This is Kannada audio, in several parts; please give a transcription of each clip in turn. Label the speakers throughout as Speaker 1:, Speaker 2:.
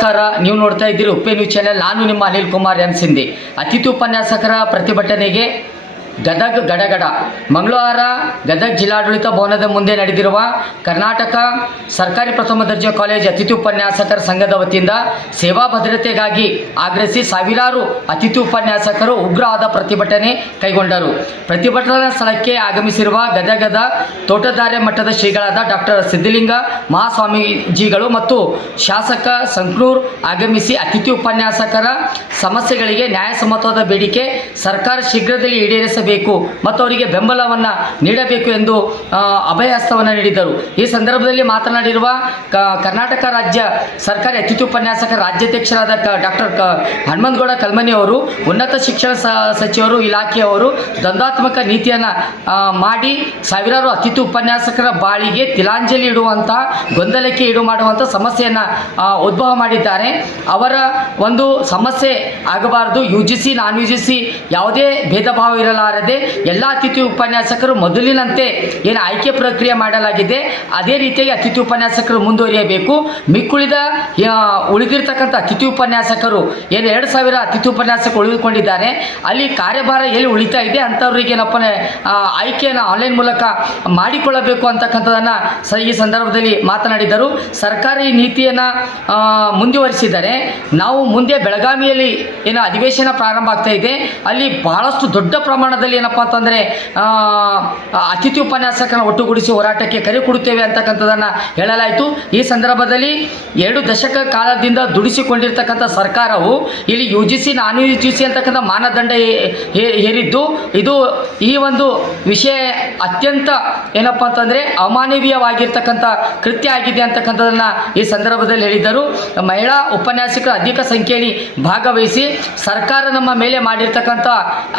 Speaker 1: ನಮಸ್ಕಾರ. ನೀವು ನೋಡ್ತಾ ಇದ್ದೀರಿ ಉಪ್ಪೆ ನ್ಯೂಸ್ ಚಾನೆಲ್. ನಾನು ನಿಮ್ಮ ಅನಿಲ್ ಕುಮಾರ್ ಎನ್ ಸಿಂಧಿ. ಅತಿಥಿ ಉಪನ್ಯಾಸಕರ ಪ್ರತಿಭಟನೆಗೆ ಗದಗ್ ಗಡಗಡ. ಮಂಗಳವಾರ ಗದಗ್ ಜಿಲ್ಲಾಡಳಿತ ಭವನದ ಮುಂದೆ ನಡೆದಿರುವ ಕರ್ನಾಟಕ ಸರ್ಕಾರಿ ಪ್ರಥಮ ದರ್ಜೆ ಕಾಲೇಜ್ ಅತಿಥಿ ಉಪನ್ಯಾಸಕರ ಸಂಘದ ವತಿಯಿಂದ ಸೇವಾ ಭದ್ರತೆಗಾಗಿ ಆಗ್ರಹಿಸಿ ಸಾವಿರಾರು ಅತಿಥಿ ಉಪನ್ಯಾಸಕರು ಉಗ್ರವಾದ ಪ್ರತಿಭಟನೆ ಕೈಗೊಂಡರು. ಪ್ರತಿಭಟನಾ ಸ್ಥಳಕ್ಕೆ ಆಗಮಿಸಿರುವ ಗದಗದ ತೋಟದಾರ್ಯ ಮಠದ ಶ್ರೀಗಳಾದ ಡಾಕ್ಟರ್ ಸಿದ್ಧಲಿಂಗ ಮಹಾಸ್ವಾಮೀಜಿಗಳು ಮತ್ತು ಶಾಸಕ ಸಂಕ್ನೂರ್ ಆಗಮಿಸಿ ಅತಿಥಿ ಉಪನ್ಯಾಸಕರ ಸಮಸ್ಯೆಗಳಿಗೆ ನ್ಯಾಯಸಮ್ಮತವಾದ ಬೇಡಿಕೆ ಸರ್ಕಾರ ಶೀಘ್ರದಲ್ಲಿ ಈಡೇರಿಸಬೇಕು ಮತ್ತು ಅವರಿಗೆ ಬೆಂಬಲವನ್ನು ನೀಡಬೇಕು ಎಂದು ಅಭಯಹಸ್ತವನ್ನು ನೀಡಿದರು ಈ ಸಂದರ್ಭದಲ್ಲಿ ಮಾತನಾಡಿರುವ ಕರ್ನಾಟಕ ರಾಜ್ಯ ಸರ್ಕಾರಿ ಅತಿಥಿ ಉಪನ್ಯಾಸಕ ರಾಜ್ಯಾಧ್ಯಕ್ಷರಾದ ಡಾಕ್ಟರ್ ಹನುಮಂತಗೌಡ ಕಲ್ಮನಿ ಅವರು, ಉನ್ನತ ಶಿಕ್ಷಣ ಸಚಿವರು ಇಲಾಖೆಯವರು ದ್ವಂದ್ವಾತ್ಮಕ ನೀತಿಯನ್ನು ಮಾಡಿ ಸಾವಿರಾರು ಅತಿಥಿ ಉಪನ್ಯಾಸಕರ ಬಾಳಿಗೆ ತಿಲಾಂಜಲಿ ಇಡುವಂಥ ಗೊಂದಲಕ್ಕೆ ಈಡು ಮಾಡುವಂಥ ಸಮಸ್ಯೆಯನ್ನು ಉದ್ಭವ ಮಾಡಿದ್ದಾರೆ. ಅವರ ಒಂದು ಸಮಸ್ಯೆ ಆಗಬಾರದು. U G C, non U G C ಯಾವುದೇ ಭೇದ ಭಾವ ಇರಲಾರದೆ ಎಲ್ಲ ಅತಿಥಿ ಉಪನ್ಯಾಸಕರು ಮೊದಲಿನಂತೆ ಏನು ಆಯ್ಕೆ ಪ್ರಕ್ರಿಯೆ ಮಾಡಲಾಗಿದೆ, ಅದೇ ರೀತಿಯಾಗಿ ಅತಿಥಿ ಉಪನ್ಯಾಸಕರು ಮುಂದುವರಿಯಬೇಕು. ಮಿಕ್ಕುಳಿದ ಉಳಿದಿರ್ತಕ್ಕಂಥ ಅತಿಥಿ ಉಪನ್ಯಾಸಕರು ಏನು ಎರಡು ಸಾವಿರ ಅತಿಥಿ ಉಪನ್ಯಾಸಕರು ಉಳಿದುಕೊಂಡಿದ್ದಾರೆ. ಅಲ್ಲಿ ಕಾರ್ಯಭಾರ ಎಲ್ಲಿ ಉಳಿತಾ ಇದೆ ಅಂಥವ್ರಿಗೆ ಏನಪ್ಪ ಆಯ್ಕೆಯನ್ನು ಆನ್ಲೈನ್ ಮೂಲಕ ಮಾಡಿಕೊಳ್ಳಬೇಕು ಅಂತಕ್ಕಂಥದ್ದನ್ನು ಸ, ಈ ಸಂದರ್ಭದಲ್ಲಿ ಮಾತನಾಡಿದರು. ಸರ್ಕಾರಿ ನೀತಿಯನ್ನು ಮುಂದುವರಿಸಿದರೆ ನಾವು ಮುಂದೆ ಬೆಳಗಾವಿಯಲ್ಲಿ ಏನು ಅಧಿವೇಶನ ಪ್ರಾರಂಭ ಆಗ್ತಾ ಇದೆ. ಅಲ್ಲಿ ಬಹಳಷ್ಟು ದೊಡ್ಡ ಪ್ರಮಾಣದಲ್ಲಿ ಏನಪ್ಪ ಅಂತಂದರೆ ಅತಿಥಿ ಉಪನ್ಯಾಸಕನ ಒಟ್ಟುಗೂಡಿಸಿ ಹೋರಾಟಕ್ಕೆ ಕರೆ ಕೊಡುತ್ತೇವೆ ಅಂತಕ್ಕಂಥದ್ದನ್ನು ಹೇಳಲಾಯಿತು. ಈ ಸಂದರ್ಭದಲ್ಲಿ ಎರಡು ದಶಕ ಕಾಲದಿಂದ ದುಡಿಸಿಕೊಂಡಿರ್ತಕ್ಕಂಥ ಸರ್ಕಾರವು ಇಲ್ಲಿ U G C, non U G C ಅಂತಕ್ಕಂಥ ಮಾನದಂಡ ಹೇರಿದ್ದು. ಇದು ಈ ಒಂದು ವಿಷಯ ಅತ್ಯಂತ ಏನಪ್ಪ ಅಂತಂದರೆ ಅಮಾನವೀಯವಾಗಿರ್ತಕ್ಕಂಥ ಕೃತ್ಯ ಆಗಿದೆ ಅಂತಕ್ಕಂಥದ್ದನ್ನು ಈ ಸಂದರ್ಭದಲ್ಲಿ ಹೇಳಿದ್ದರು. ಮಹಿಳಾ ಉಪನ್ಯಾಸಕರು ಅಧಿಕ ಸಂಖ್ಯೆಯಲ್ಲಿ ಭಾಗವಹಿಸಿ, ಸರ್ಕಾರ ನಮ್ಮ ಮೇಲೆ ಮಾಡಿರ್ತಕ್ಕಂಥ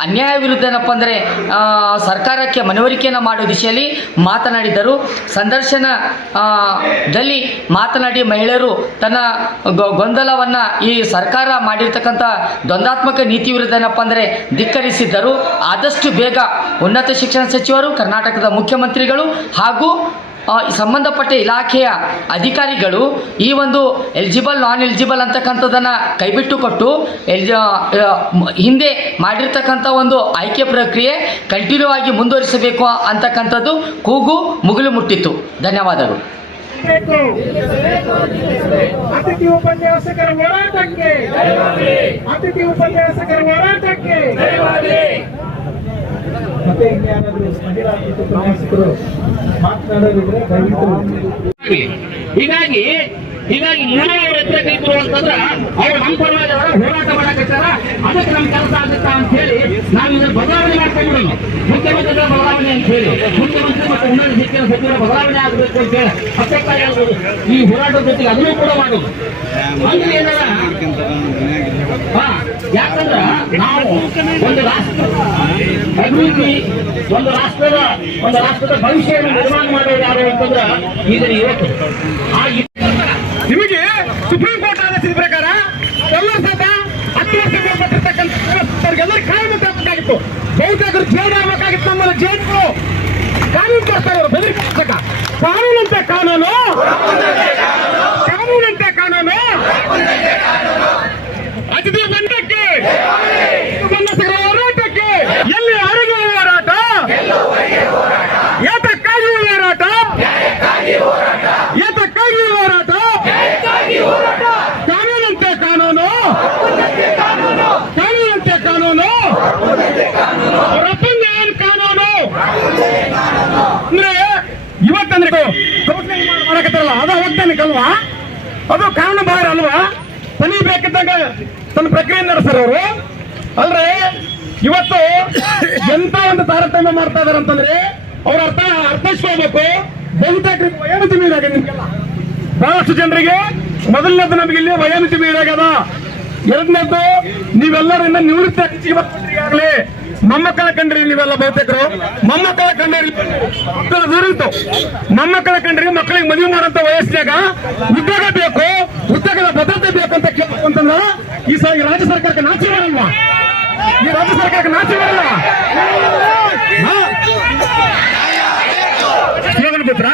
Speaker 1: ಅನ್ಯಾಯ ವಿರುದ್ಧ ಏನಪ್ಪ ಅಂದರೆ ಸರ್ಕಾರಕ್ಕೆ ಮನವರಿಕೆಯನ್ನು ಮಾಡುವ ದಿಶೆಯಲ್ಲಿ ಮಾತನಾಡಿದರು. ಸಂದರ್ಶನ ದಲ್ಲಿ ಮಾತನಾಡಿ ಮಹಿಳೆಯರು ತನ್ನ ಗೊಂದಲವನ್ನು ಈ ಸರ್ಕಾರ ಮಾಡಿರ್ತಕ್ಕಂಥ ದ್ವಂದಾತ್ಮಕ ನೀತಿ ವಿರುದ್ಧ ಏನಪ್ಪ ಅಂದರೆ ಧಿಕ್ಕರಿಸಿದ್ದರು. ಆದಷ್ಟು ಬೇಗ ಉನ್ನತ ಶಿಕ್ಷಣ ಸಚಿವರು, ಕರ್ನಾಟಕದ ಮುಖ್ಯಮಂತ್ರಿಗಳು ಹಾಗೂ ಸಂಬಂಧಪಟ್ಟ ಇಲಾಖೆಯ ಅಧಿಕಾರಿಗಳು ಈ ಒಂದು ಎಲಿಜಿಬಲ್ ನಾನ್ ಎಲಿಜಿಬಲ್ ಅಂತಕ್ಕಂಥದ್ದನ್ನು ಕೈಬಿಟ್ಟು ಕೊಟ್ಟು ಹಿಂದೆ ಮಾಡಿರ್ತಕ್ಕಂಥ ಒಂದು ಆಯ್ಕೆ ಪ್ರಕ್ರಿಯೆ ಕಂಟಿನ್ಯೂ ಆಗಿ ಮುಂದುವರಿಸಬೇಕು ಅಂತಕ್ಕಂಥದ್ದು ಕೂಗು ಮುಗಿಲು ಮುಟ್ಟಿತ್ತು. ಧನ್ಯವಾದಗಳು.
Speaker 2: ಅತಿಥಿ ಉಪನ್ಯಾಸಕರ ಹೋರಾಟಕ್ಕೆ. ಅತಿಥಿ ಉಪನ್ಯಾಸಕರ ಹೋರಾಟಕ್ಕೆ. ಮತ್ತೆ ಇನ್ಯಾರಾದ್ರೂ ಮಹಿಳಾ ಅತಿಥಿ ಉಪನ್ಯಾಸಕರು ಮಾತನಾಡೋದಿದ್ರೆ ದಯವಿಟ್ಟು
Speaker 3: ಹೀಗಾಗಿ ಹೀಗಾಗಿ ಮೂರವರು ಎತ್ತರಕ್ಕೆ ಅಂತಂದ್ರ ಅವ್ರು ನಮ್ಮ ಪರವಾಗಿ ಹೋರಾಟ ಮಾಡಕತ್ತಾರ ಅದಕ್ಕೆ ನಮ್ಮ ಕೆಲಸ ಆಗುತ್ತಾ ಅಂತ ಹೇಳಿ ನಾವು ಇದನ್ನ ಬದಲಾವಣೆ ಮಾಡ್ಕೊಂಡ್ಬಿಡೋಣ. ಮುಖ್ಯಮಂತ್ರಿಗಳ ಬದಲಾವಣೆ ಅಂತ ಹೇಳಿ ಮುಖ್ಯಮಂತ್ರಿ ಮತ್ತು ಉನ್ನತ ಶಿಕ್ಷಣ ಸಚಿವರ ಬದಲಾವಣೆ ಆಗಬೇಕು ಅಂತ ಹೇಳಿ ಅದಕ್ಕಾಗಿ ಆಗ್ಬೋದು ಈ ಹೋರಾಟದ ಜೊತೆಗೆ ಅದನ್ನು ಕೂಡ ಮಾಡೋದು. ಅಂದ್ರೆ ಏನಾರ ಹಾ, ಯಾಕಂದ್ರ ನಾವು ಒಂದು ರಾಷ್ಟ್ರದ ಅಭಿವೃದ್ಧಿ ಒಂದು ರಾಷ್ಟ್ರದ ಒಂದು ರಾಷ್ಟ್ರದ ಭವಿಷ್ಯವನ್ನು ನಿರ್ಮಾಣ ಮಾಡೋದು ಯಾರು ಅಂತಂದ್ರೆ ಇದರ ಯುವಕರು.
Speaker 2: ನಿಮಗೆ ಸುಪ್ರೀಂ ಕೋರ್ಟ್ ಆದೇಶದ ಪ್ರಕಾರ ಎಲ್ಲರೂ ಸಹ ಹತ್ತು ವರ್ಷ ಮೇಲ್ಪಟ್ಟಿರ್ತಕ್ಕಂಥವ್ರಿಗೆಲ್ಲರೂ ಕಾನೂನು ತರಬೇಕಾಗಿತ್ತು ಬಹುತೇಕರು ಜೈಲು ಆಗಬೇಕಾಗಿತ್ತು ನಮ್ಮ ಜೈಲು ಕಾನೂನು ತರ್ತಾರೆ ಅವರು ಬೆದರಿಕೆ ಕಾನೂನಂತೆ ಕಾನೂನು ಕಾನೂನಂತೆ ಕಾನೂನು ಅತಿಥಿ ಬಂಧಕ್ಕೆ ಉಪನ್ಯಾಸಕರ ಹೋರಾಟಕ್ಕೆ ಎಲ್ಲಿ ಅರಿವು ಹೋರಾಟ ಏತಕ್ಕಾಗಿ ಹೋರಾಟ ಏತಕ್ಕಾಗಿ ಹೋರಾಟ ಕಾನೂನಂತೆ ಕಾನೂನು ಕಾನೂನಂತೆ ಕಾನೂನು ಅವರಪ್ಪಂಗೆ ಏನ್ ಕಾನೂನು ಅಂದ್ರೆ ಇವತ್ತಂದ್ರೆ ಕೌನ್ಸಿಲಿಂಗ್ ಮಾಡಕತ್ತಾರಲ್ಲ ಅದು ಅವತ್ತನಕಲ್ವಾ ಅದು ಕಾನೂನು ಬಾಹಿರ ಅಲ್ವಾ ತನಿ ಬೇಕಿದ್ದಾಗ ತನ್ನ ಪ್ರಕ್ರಿಯೆ ನಡೆಸ್ತಾರ ಅವರು. ಅಲ್ರಿ, ಇವತ್ತು ಎಂತ ಒಂದು ತಾರತಮ್ಯ ಮಾಡ್ತಾ ಇದಾರೆ ಅಂತಂದ್ರೆ ಅವ್ರ ಅರ್ಥ ಅರ್ಥೈಸ್ಕೋಬೇಕು ಬಹುತೇಕ ವಯೋಮಿತಿ ಮೀರಾಗ ನಿಮ್ಗೆಲ್ಲ. ಬಹಳಷ್ಟು ಜನರಿಗೆ ಮೊದಲನೇದು ನಮಗೆ ಇಲ್ಲಿ ವಯೋಮಿತಿ ಮೀರಾಗದ ಎರಡನೇದ್ದು ನೀವೆಲ್ಲರಿಂದ ನಿವೃತ್ತಿ ಆಗಲಿ. ಮೊಮ್ಮಕ್ಕಳ ಕಂಡ್ರಿ ನೀವೆಲ್ಲ ಬಹುತೇಕರು. ಮೊಮ್ಮಕ್ಕಳ ಕಂಡ್ರಿ ಮಕ್ಕಳ ದೂರಿತ್ತು ಮೊಮ್ಮಕ್ಕಳ ಕಂಡ್ರಿ ಮಕ್ಕಳಿಗೆ ಮದುವೆ ಮಾಡೋಂತ ವಯಸ್ಸಿನಾಗ ಉದ್ಯೋಗ ಬೇಕು ಉದ್ಯೋಗದ ಭದ್ರತೆ ಬೇಕು ಅಂತ ಕೇಳ್ಬೇಕು ಅಂತಂದ್ರ ಈ ಸ ಈ ರಾಜ್ಯ ಸರ್ಕಾರಕ್ಕೆ ನಾಚಿ ಬರಲ್ವಾ ಈ ರಾಜ್ಯ ಸರ್ಕಾರಕ್ಕೆ ನಾಚಿ ಬರಲ್ಲ ಬಿಟ್ರಾ